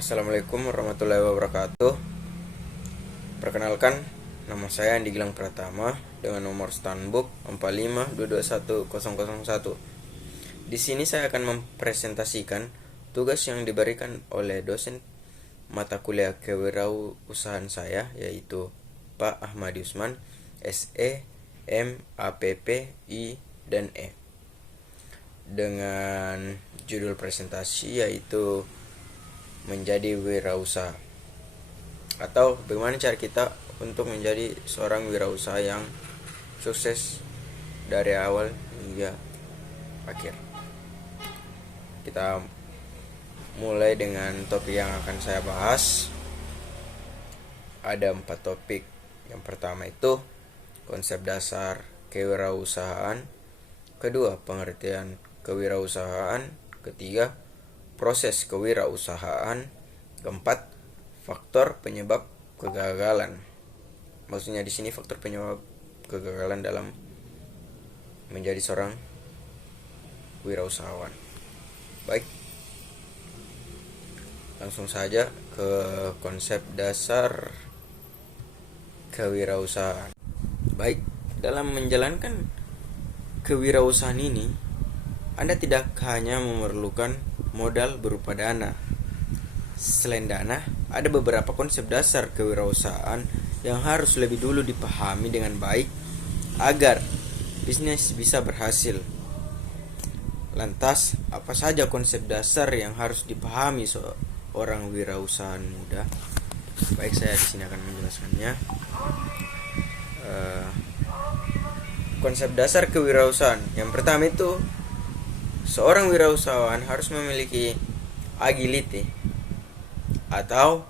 Assalamualaikum warahmatullahi wabarakatuh. Perkenalkan, nama saya Andi Gilang Pratama dengan nomor Stanbook 45221001. Di sini saya akan mempresentasikan tugas yang diberikan oleh dosen mata kuliah kewirausahaan saya, yaitu Pak Ahmad Usman, SE, MAPP, I, dan E. Dengan judul presentasi yaitu menjadi wirausaha, atau bagaimana cara kita untuk menjadi seorang wirausaha yang sukses dari awal hingga akhir. Kita mulai dengan topik yang akan saya bahas. Ada 4 topik. Yang pertama itu konsep dasar kewirausahaan, kedua pengertian kewirausahaan, ketiga proses kewirausahaan, keempat faktor penyebab kegagalan. Maksudnya di sini faktor penyebab kegagalan dalam menjadi seorang wirausahawan. Baik, langsung saja ke konsep dasar kewirausahaan. Baik, dalam menjalankan kewirausahaan ini, Anda tidak hanya memerlukan modal berupa dana. Selain dana, ada beberapa konsep dasar kewirausahaan yang harus lebih dulu dipahami dengan baik agar bisnis bisa berhasil. Lantas, apa saja konsep dasar yang harus dipahami seorang wirausahaan muda? Baik, saya di sini akan menjelaskannya. Konsep dasar kewirausahaan. Yang pertama itu, seorang wirausahawan harus memiliki agility atau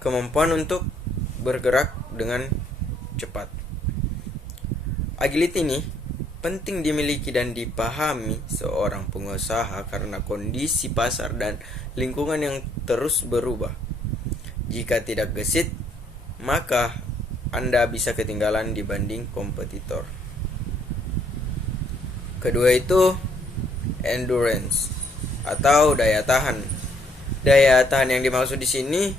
kemampuan untuk bergerak dengan cepat. Agility ini penting dimiliki dan dipahami seorang pengusaha karena kondisi pasar dan lingkungan yang terus berubah. Jika tidak gesit, maka Anda bisa ketinggalan dibanding kompetitor. Kedua itu endurance atau daya tahan. Daya tahan yang dimaksud di sini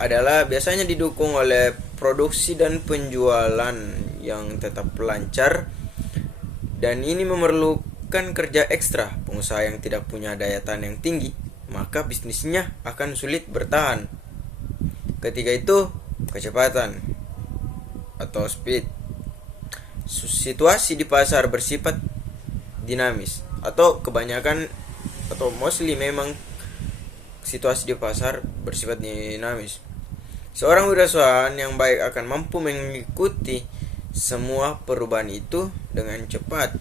adalah biasanya didukung oleh produksi dan penjualan yang tetap lancar, dan ini memerlukan kerja ekstra. Pengusaha yang tidak punya daya tahan yang tinggi, maka bisnisnya akan sulit bertahan. Ketiga itu kecepatan atau speed. Situasi di pasar bersifat dinamis, atau kebanyakan atau mostly memang situasi di pasar bersifat dinamis. Seorang wirausahawan yang baik akan mampu mengikuti semua perubahan itu dengan cepat.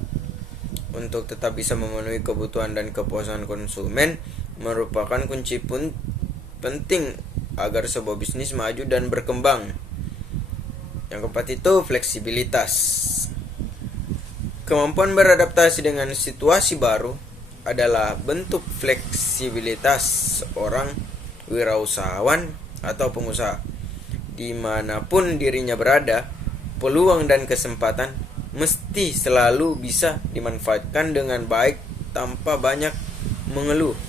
Untuk tetap bisa memenuhi kebutuhan dan kepuasan konsumen merupakan kunci penting agar sebuah bisnis maju dan berkembang. Yang keempat itu fleksibilitas. Kemampuan beradaptasi dengan situasi baru adalah bentuk fleksibilitas seorang wirausahawan atau pengusaha. Dimanapun dirinya berada, peluang dan kesempatan mesti selalu bisa dimanfaatkan dengan baik tanpa banyak mengeluh.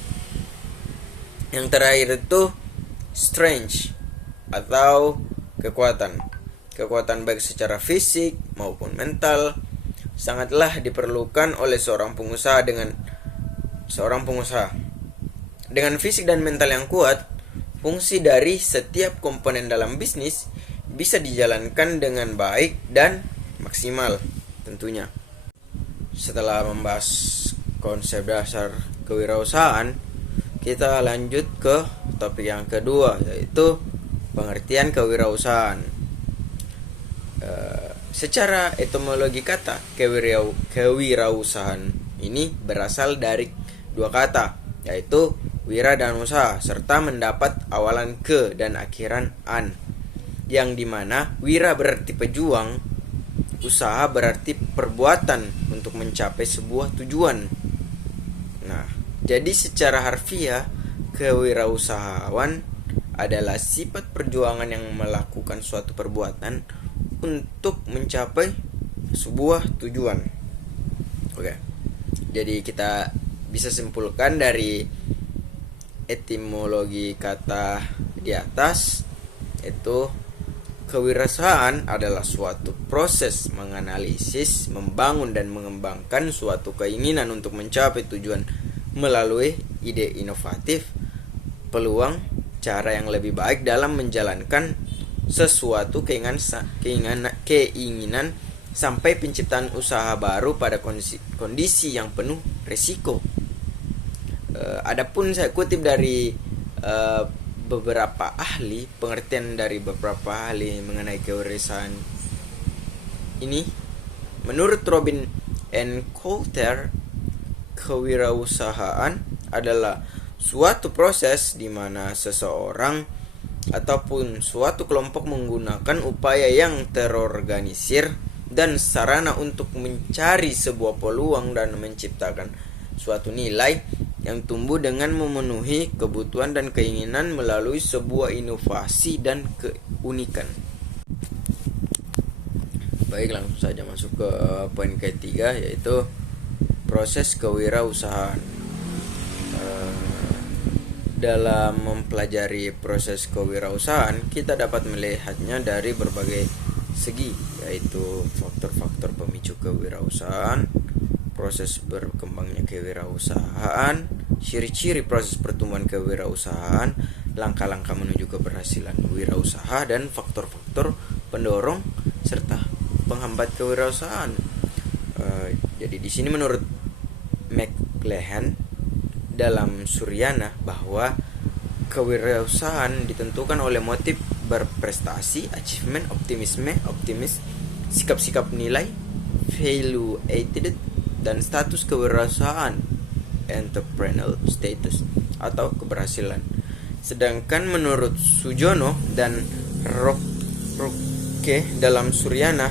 Yang terakhir itu strength atau kekuatan. Kekuatan baik secara fisik maupun mental sangatlah diperlukan oleh seorang pengusaha. Dengan fisik dan mental yang kuat, fungsi dari setiap komponen dalam bisnis bisa dijalankan dengan baik dan maksimal tentunya. Setelah membahas konsep dasar kewirausahaan, kita lanjut ke topik yang kedua, yaitu pengertian kewirausahaan. Secara etimologi kata kewirausahaan ini berasal dari 2 kata, yaitu wira dan usaha, serta mendapat awalan ke dan akhiran an, yang dimana wira berarti pejuang, usaha berarti perbuatan untuk mencapai sebuah tujuan. Nah, jadi secara harfiah kewirausahawan adalah sifat perjuangan yang melakukan suatu perbuatan untuk mencapai sebuah tujuan. Oke. Jadi kita bisa simpulkan dari etimologi kata di atas, itu kewirausahaan adalah suatu proses menganalisis, membangun dan mengembangkan suatu keinginan untuk mencapai tujuan melalui ide inovatif, peluang, cara yang lebih baik dalam menjalankan sesuatu keinginan sampai penciptaan usaha baru pada kondisi yang penuh risiko. Adapun saya kutip dari beberapa ahli, pengertian dari beberapa ahli mengenai kewirausahaan ini, menurut Robin N. Coulter, kewirausahaan adalah suatu proses di mana seseorang ataupun suatu kelompok menggunakan upaya yang terorganisir dan sarana untuk mencari sebuah peluang dan menciptakan suatu nilai yang tumbuh dengan memenuhi kebutuhan dan keinginan melalui sebuah inovasi dan keunikan. Baik, langsung saja masuk ke poin ketiga, yaitu proses kewirausahaan. Dalam mempelajari proses kewirausahaan, kita dapat melihatnya dari berbagai segi, yaitu faktor-faktor pemicu kewirausahaan, proses berkembangnya kewirausahaan, ciri-ciri proses pertumbuhan kewirausahaan, langkah-langkah menuju keberhasilan wirausaha, dan faktor-faktor pendorong serta penghambat kewirausahaan. Jadi di sini menurut McLehan dalam Suryana bahwa kewirausahaan ditentukan oleh motif berprestasi, achievement, optimis, sikap-sikap nilai, value attitude, dan status kewirausahaan, entrepreneurial status atau keberhasilan. Sedangkan menurut Sujono dan Roke dalam Suryana,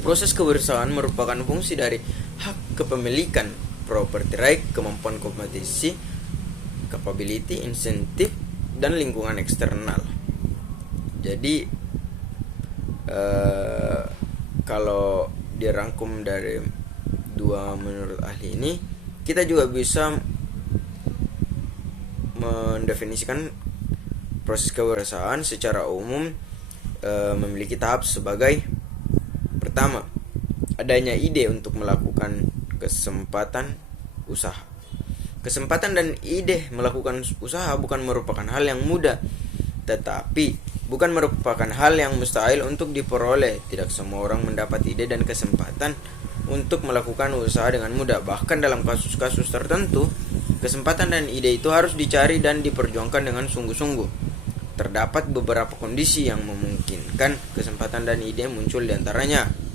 proses kewirausahaan merupakan fungsi dari hak kepemilikan, property right, kemampuan kompetisi, capability, insentif, dan lingkungan eksternal. Jadi kalau dirangkum dari dua menurut ahli ini, kita juga bisa mendefinisikan proses kewirausahaan secara umum memiliki tahap sebagai: pertama, adanya ide untuk melakukan kesempatan usaha. Kesempatan dan ide melakukan usaha bukan merupakan hal yang mudah, tetapi bukan merupakan hal yang mustahil untuk diperoleh. Tidak semua orang mendapat ide dan kesempatan untuk melakukan usaha dengan mudah. Bahkan dalam kasus-kasus tertentu, kesempatan dan ide itu harus dicari dan diperjuangkan dengan sungguh-sungguh. Terdapat beberapa kondisi yang memungkinkan kesempatan dan ide muncul, diantaranya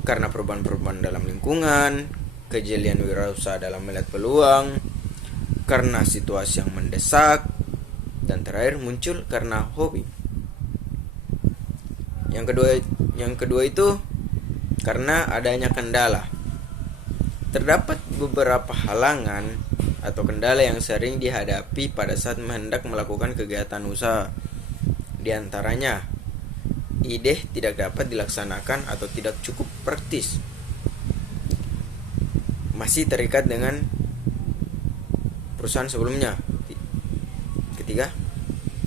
karena perubahan-perubahan dalam lingkungan, kejelian wirausaha dalam melihat peluang, karena situasi yang mendesak, dan terakhir muncul karena hobi. Yang kedua itu karena adanya kendala. Terdapat beberapa halangan atau kendala yang sering dihadapi pada saat hendak melakukan kegiatan usaha. Di antaranya, ide tidak dapat dilaksanakan atau tidak cukup praktis, masih terikat dengan perusahaan sebelumnya. Ketiga,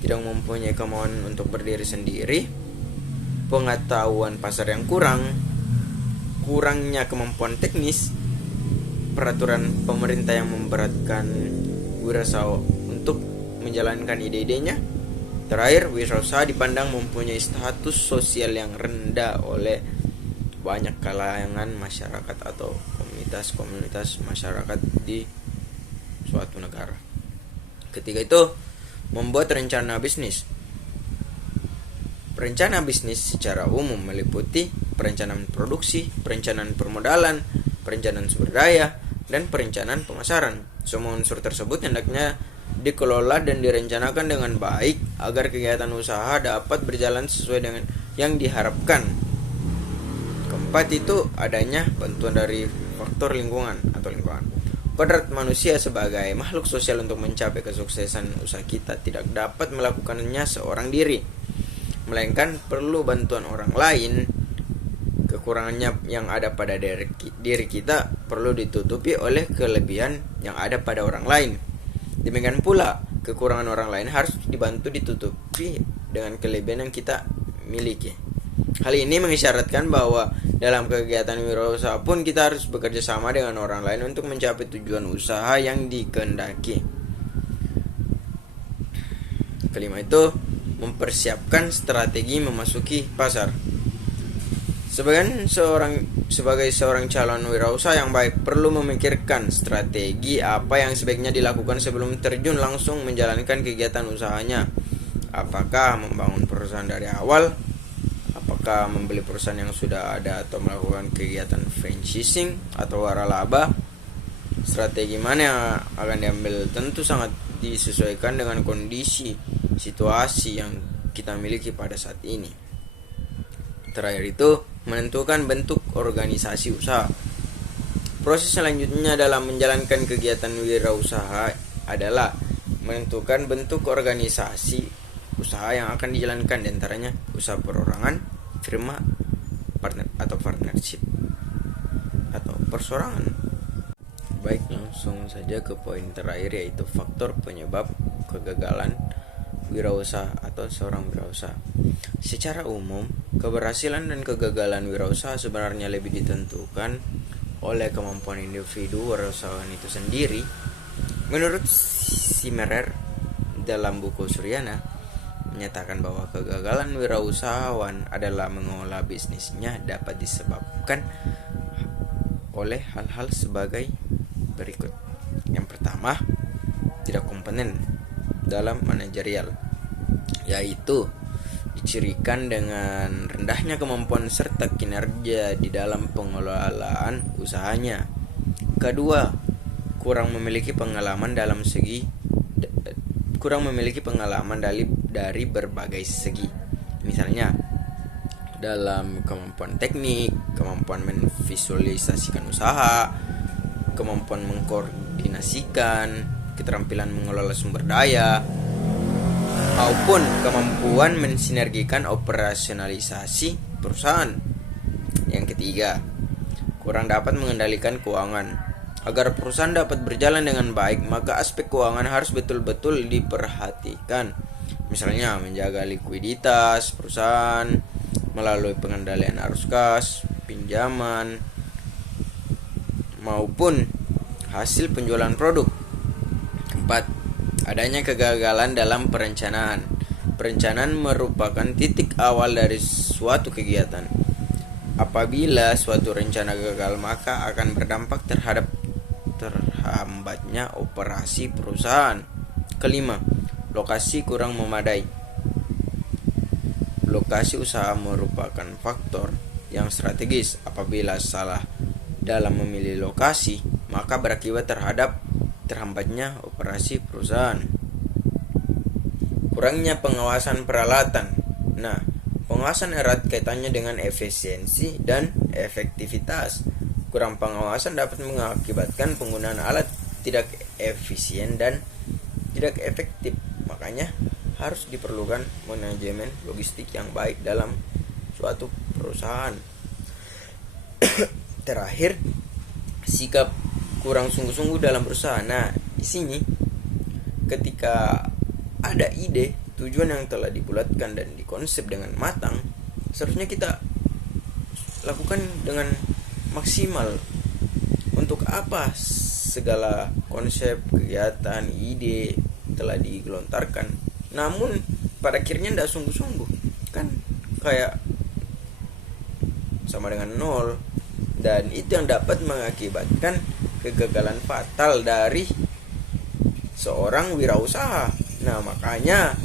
tidak mempunyai kemauan untuk berdiri sendiri, pengetahuan pasar yang kurangnya kemampuan teknis, peraturan pemerintah yang memberatkan wirausaha untuk menjalankan ide-idenya. Terakhir, wirausaha dipandang mempunyai status sosial yang rendah oleh banyak kalangan masyarakat atau komunitas masyarakat di suatu negara. Ketiga itu, membuat rencana bisnis. Rencana bisnis secara umum meliputi perencanaan produksi, perencanaan permodalan, perencanaan sumber daya, dan perencanaan pemasaran. Semua unsur tersebut hendaknya dikelola dan direncanakan dengan baik agar kegiatan usaha dapat berjalan sesuai dengan yang diharapkan. Keempat itu adanya bantuan dari faktor lingkungan. Kodrat manusia sebagai makhluk sosial untuk mencapai kesuksesan usaha kita tidak dapat melakukannya seorang diri, melainkan perlu bantuan orang lain. Kekurangannya yang ada pada diri kita perlu ditutupi oleh kelebihan yang ada pada orang lain. Demikian pula, kekurangan orang lain harus dibantu ditutupi dengan kelebihan yang kita miliki. Hal ini mengisyaratkan bahwa dalam kegiatan wirausaha pun kita harus bekerja sama dengan orang lain untuk mencapai tujuan usaha yang dikehendaki. Kelima itu, mempersiapkan strategi memasuki pasar. Sebagai seorang calon wirausaha yang baik perlu memikirkan strategi apa yang sebaiknya dilakukan sebelum terjun langsung menjalankan kegiatan usahanya. Apakah membangun perusahaan dari awal? Apakah membeli perusahaan yang sudah ada atau melakukan kegiatan franchising atau waralaba? Strategi mana yang akan diambil tentu sangat disesuaikan dengan kondisi situasi yang kita miliki pada saat ini. Terakhir itu, menentukan bentuk organisasi usaha. Proses selanjutnya dalam menjalankan kegiatan wirausaha adalah menentukan bentuk organisasi usaha yang akan dijalankan, diantaranya usaha perorangan, firma, partner atau partnership, atau perseorangan. Baik, langsung saja ke poin terakhir, yaitu faktor penyebab kegagalan wirausaha atau seorang wirausaha. Secara umum, keberhasilan dan kegagalan wirausaha sebenarnya lebih ditentukan oleh kemampuan individu wirausahawan itu sendiri. Menurut Simerer dalam buku Suryana menyatakan bahwa kegagalan wirausahawan adalah mengelola bisnisnya dapat disebabkan oleh hal-hal sebagai berikut. Yang pertama, tidak kompeten dalam manajerial, yaitu dicirikan dengan rendahnya kemampuan serta kinerja di dalam pengelolaan usahanya. Kedua, kurang memiliki pengalaman dari berbagai segi. Misalnya, dalam kemampuan teknik, kemampuan memvisualisasikan usaha, kemampuan mengkoordinasikan, keterampilan mengelola sumber daya, maupun kemampuan mensinergikan operasionalisasi perusahaan. Yang ketiga, kurang dapat mengendalikan keuangan. Agar perusahaan dapat berjalan dengan baik, maka aspek keuangan harus betul-betul diperhatikan. Misalnya, menjaga likuiditas perusahaan melalui pengendalian arus kas, pinjaman, maupun hasil penjualan produk. Keempat, adanya kegagalan dalam perencanaan. Perencanaan merupakan titik awal dari suatu kegiatan. Apabila suatu rencana gagal, maka akan berdampak terhadap terhambatnya operasi perusahaan. Kelima, lokasi kurang memadai. Lokasi usaha merupakan faktor yang strategis. Apabila salah dalam memilih lokasi, maka berakibat terhadap terhambatnya operasi perusahaan. Kurangnya pengawasan peralatan. Nah, pengawasan erat kaitannya dengan efisiensi dan efektivitas. Kurang pengawasan dapat mengakibatkan penggunaan alat tidak efisien dan tidak efektif. Makanya harus diperlukan manajemen logistik yang baik dalam suatu perusahaan. Terakhir, sikap kurang sungguh-sungguh dalam berusaha. Nah, di sini ketika ada ide, tujuan yang telah dibulatkan dan dikonsep dengan matang, seharusnya kita lakukan dengan maksimal. Untuk apa segala konsep, kegiatan, ide telah digelontarkan, namun pada akhirnya tidak sungguh-sungguh, kan kayak sama dengan nol. Dan itu yang dapat mengakibatkan kegagalan fatal dari seorang wirausaha. Nah, makanya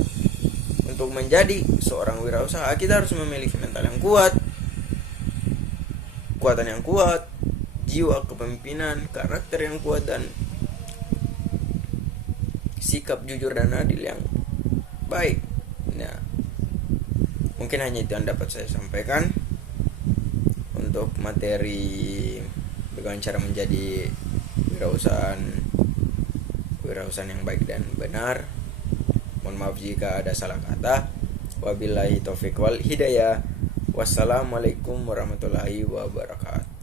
untuk menjadi seorang wirausaha kita harus memiliki mental yang kuat, kekuatan yang kuat, jiwa kepemimpinan, karakter yang kuat, dan sikap jujur dan adil yang baik. Nah, mungkin hanya itu yang dapat saya sampaikan untuk materi bagaimana cara menjadi wirausahaan yang baik dan benar. Mohon maaf jika ada salah kata. Wabillahi taufiq wal hidayah. Wassalamualaikum warahmatullahi wabarakatuh.